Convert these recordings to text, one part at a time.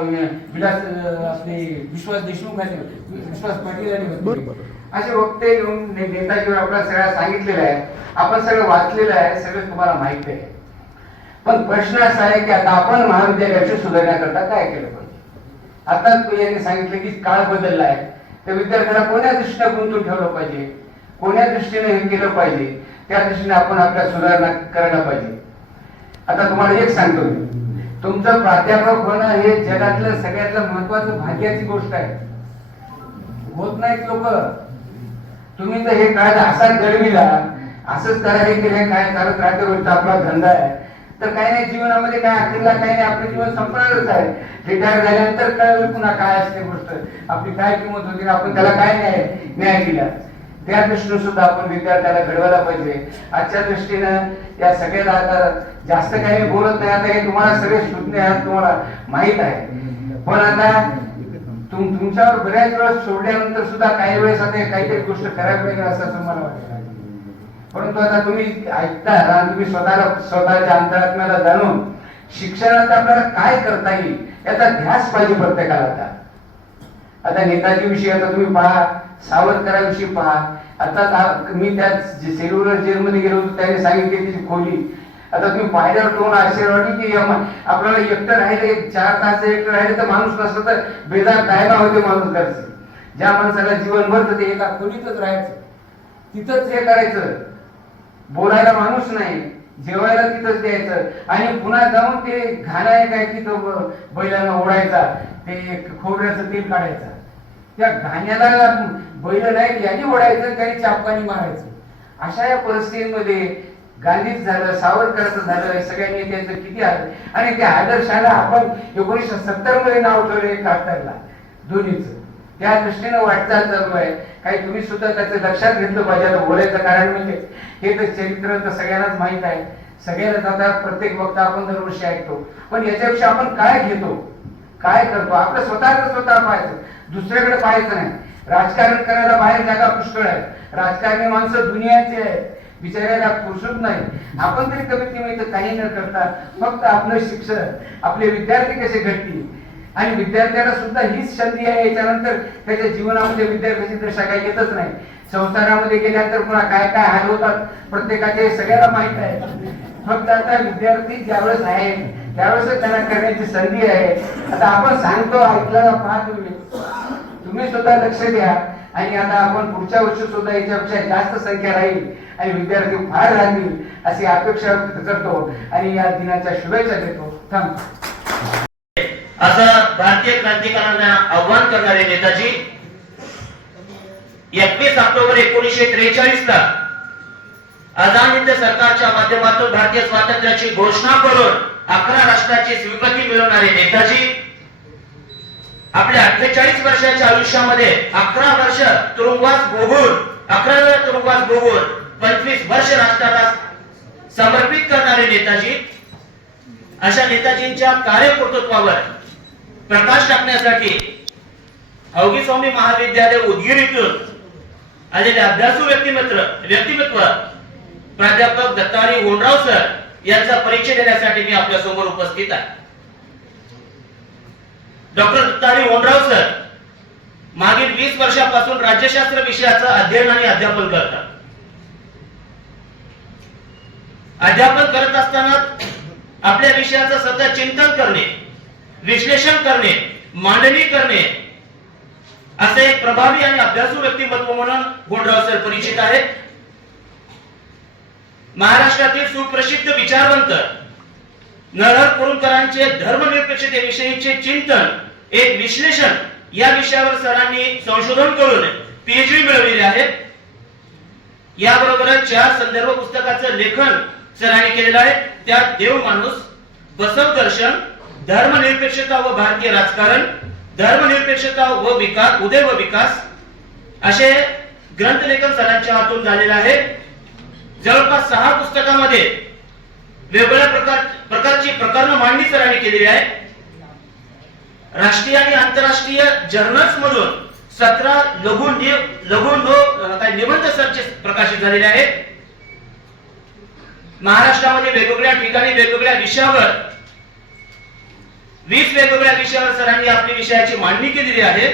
विलास आपले विश्वास देशमुख आले होते विश्वास पाटील आले होते बरोबर. असे वक्ते घेऊन ने- नेताजीवर आपल्याला सगळ्या सांगितलेलं आहे. आपण सगळं वाचलेलं आहे सगळं तुम्हाला माहीत आहे. पण प्रश्न असा आहे की आता आपण महाविद्यालयाची सुधारण्याकरता काय केलं पाहिजे? आता यांनी सांगितलं की काळ बदलला आहे. तर विद्यार्थ्याला कोण्या दृष्टीने गुंतून ठेवलं पाहिजे? कोण्या दृष्टीने हे केलं पाहिजे? त्या दृष्टीने आपण आपल्या सुधारणा करायला पाहिजे. आता तुम्हाला एक सांगतो मी. तुमचं प्राध्यापक होणं हे जगातलं सगळ्यातलं महत्वाचं भाग्याची गोष्ट आहे. होत नाहीत लोक. तुम्ही जर हे काय असा घडविला. असंच करा हे केलं काय चालत राहते रोजचा आपला धंदा आहे. तर काही नाही जीवनामध्ये काय अखेरला काही नाही आपलं जीवन संपणारच आहे. रिटायर झाल्यानंतर कळलं पुन्हा काय असते गोष्ट. आपली काय किंमत होती आपण त्याला काय न्याय न्याय दिला. त्या दृष्टीने सुद्धा आपण विद्यार्थ्याला घडवायला पाहिजे. आजच्या दृष्टीनं या सगळ्याला आता जास्त काही बोलत नाही. आता हे तुम्हाला सगळे शोधणे तुम्हाला माहीत आहे. पण आता तुम तुमच्यावर बऱ्याच वेळेस सोडल्यानंतर सुद्धा काही वेळेस आता काहीतरी गोष्ट करायला पाहिजे असं तुम्हाला वाटत वाटतं. परंतु आता तुम्ही ऐकता आणि तुम्ही स्वतःला स्वतःच्या अंतरात्म्याला जाणून शिक्षणात आपल्याला काय करता येईल याचा ध्यास पाहिजे प्रत्येकाला आता. आता नेताजी विषयी आता तुम्ही पहा सावरकरांशी पहा. आता मी त्या सेल्युलर जेलमध्ये गेलो होतो त्याने सांगितली त्याची खोली. आता तुम्ही पाहिल्यावर टोन आश्चर्य वाटली की आपल्याला एकटं राहिलं एक चार तास एकटं राहिले तर माणूस नसतं तर बेदार जायला होते माणूस घरचे ज्या माणसाला जीवनभर तर ते एका खोलीतच राहायचं. तिथंच हे करायचं. बोलायला माणूस नाही. जेवायला तिथंच द्यायचं. आणि पुन्हा जाऊन ते घालाय आहे काय की तो बैलांना ओढायचा. ते खोबऱ्याचं तेल काढायचं. त्या घाण्याला बैल नाही याने ओढायचं काही चापकानी मारायचं. अशा या परिस्थितीमध्ये गांधीच झालं सावरकरचं झालं सगळ्यांनी सगळ्या नेत्यांचं किती आलं आणि त्या आदर्शाला आपण एकोणीसशे सत्तरमध्ये नाव ठेवलं एकाहत्तरला दोन्हीचं त्या दृष्टीनं वाटचाल चालू आहे. काही तुम्ही सुद्धा त्याचं लक्षात घेतलं पाहिजे आता बोलायचं कारण म्हणजे हे तर चरित्र तर सगळ्यांनाच माहीत आहे. सगळ्यांनाच आता प्रत्येक वक्ता आपण दरवर्षी ऐकतो. पण याच्यापेक्षा आपण काय घेतो? काय करतो? आपलं स्वतःच स्वतः पाहायचं. दुसऱ्याकडे पाहायचं नाही. राजकारण करायला बाहेर जागा पुष्कळ आहे. राजकारणी माणसं दुनियाचे आहेत. बिचारायला फुरसत नाही. आपण तरी कमीत कमी तर काही न करता फक्त आपलं शिक्षण आपले विद्यार्थी कसे घडतील? आणि विद्यार्थ्याला सुद्धा हीच संधी आहे. याच्यानंतर त्याच्या जीवनामध्ये विद्यार्थ्याची दशा काही येतच नाही. संसारामध्ये गेल्यानंतर पुन्हा काय काय हाल होतात प्रत्येकाचे सगळ्याला माहीत आहे. फक्त आता विद्यार्थी ज्यावेळेस आहे त्यावेळेस त्यांना करण्याची संधी आहे. आता आपण सांगतो ऐकल्याला पाहत तुम्ही. तुम्ही सुद्धा लक्ष द्या. आणि आता आपण पुढच्या वर्षी सुद्धा याच्यापेक्षा जास्त संख्या राहील. आणि विद्यार्थी फार राहतील अशी अपेक्षा व्यक्त करतो. आणि या दिनाच्या शुभेच्छा देतो. थांब. असं भारतीय क्रांतिकारांना आव्हान करणारे नेताजी एकवीस ऑक्टोबर एकोणीसशे त्रेचाळीस ला आझाद सरकारच्या माध्यमातून भारतीय स्वातंत्र्याची घोषणा करून अकरा राष्ट्राची स्वीकृती मिळवणारे नेताजी आपल्या अठ्ठेचाळीस वर्षाच्या आयुष्यामध्ये अकरा वर्ष तुरुंगवास भोगून अकरा वेळा तुरुंगवास भोगून पंचवीस वर्ष राष्ट्राला समर्पित करणारे नेताजी अशा नेताजींच्या कार्यकर्तृत्वावर प्रकाश टाकण्यासाठी अवघी स्वामी महाविद्यालय उदगीर इथून आलेले अभ्यासू व्यक्तिमत्व व्यक्तिमत्व प्राध्यापक दत्तारी गोंडराव सर यांचा परिचय देण्यासाठी मी आपल्यासमोर उपस्थित आहे. डॉक्टर दत्तारी गोंडराव सर मागील वीस वर्षापासून राज्यशास्त्र विषयाचं अध्ययन आणि अध्यापन करतात. अध्यापन करत असताना आपल्या विषयाचं सतत चिंतन करणे विश्लेषण करणे मांडणी करणे असे एक प्रभावी आणि अभ्यासू व्यक्तिमत्व म्हणून गोंडराव सर परिचित आहेत. महाराष्ट्रातील सुप्रसिद्ध विचारवंत नरहर कुरुंकरांचे धर्मनिरपेक्षतेविषयीचे चिंतन एक विश्लेषण या विषयावर सरांनी संशोधन करून पीएचडी मिळवलेली आहे याबरोबरच चार संदर्भ पुस्तकाचं लेखन सरांनी केलेलं आहे त्यात देव माणूस बसव दर्शन धर्मनिरपेक्षता व भारतीय राजकारण धर्मनिरपेक्षता व विकास उदय व विकास असे ग्रंथलेखन सरांच्या हातून झालेलं आहे. जवळपास सहा पुस्तकामध्ये वेगवेगळ्या प्रकार प्रकारची प्रकरण मांडणी सरांनी केलेली आहे. राष्ट्रीय आणि आंतरराष्ट्रीय जर्नल्स मधून सतरा लघु लघु निबंध सरचे प्रकाशित झालेले आहेत. महाराष्ट्रामध्ये वेगवेगळ्या ठिकाणी वेगवेगळ्या विषयावर वीस वेगवेगळ्या विषयावर सरांनी आपली विषयाची मांडणी केलेली आहे.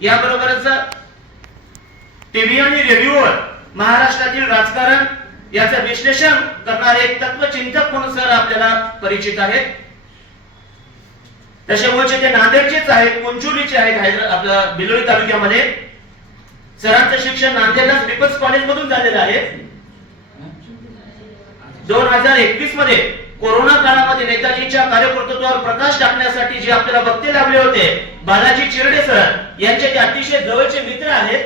याबरोबरच टीव्ही आणि रेडिओवर महाराष्ट्रातील राजकारण याचं विश्लेषण करणारे एक तत्वचिंतक म्हणून सर आपल्याला परिचित आहेत. तसे मूळचे ते नांदेडचेच आहेत कुंचुलीचे आहेत आपल्या बिलोली तालुक्यामध्ये. सरांचं शिक्षण नांदेडला पीपल्स कॉलेज मधून झालेलं आहे. दोन हजार एकवीसमध्ये कोरोना काळामध्ये नेताजीच्या कार्यकर्तृत्वावर प्रकाश टाकण्यासाठी जे आपल्याला वक्ते लाभले होते बालाजी चिरडे सर यांचे ते अतिशय जवळचे मित्र आहेत.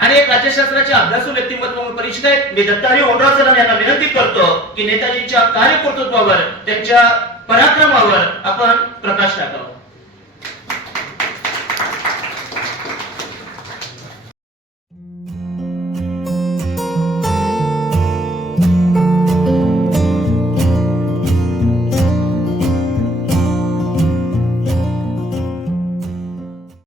आणि एक राज्यशास्त्राचे अभ्यासू व्यक्तिमत्व म्हणून परिचित आहेत. मी दत्तारी ओंडराव सर यांना विनंती करतो की नेताजींच्या कार्यकर्तृत्वावर त्यांच्या पराक्रमावर आपण प्रकाश टाकावा.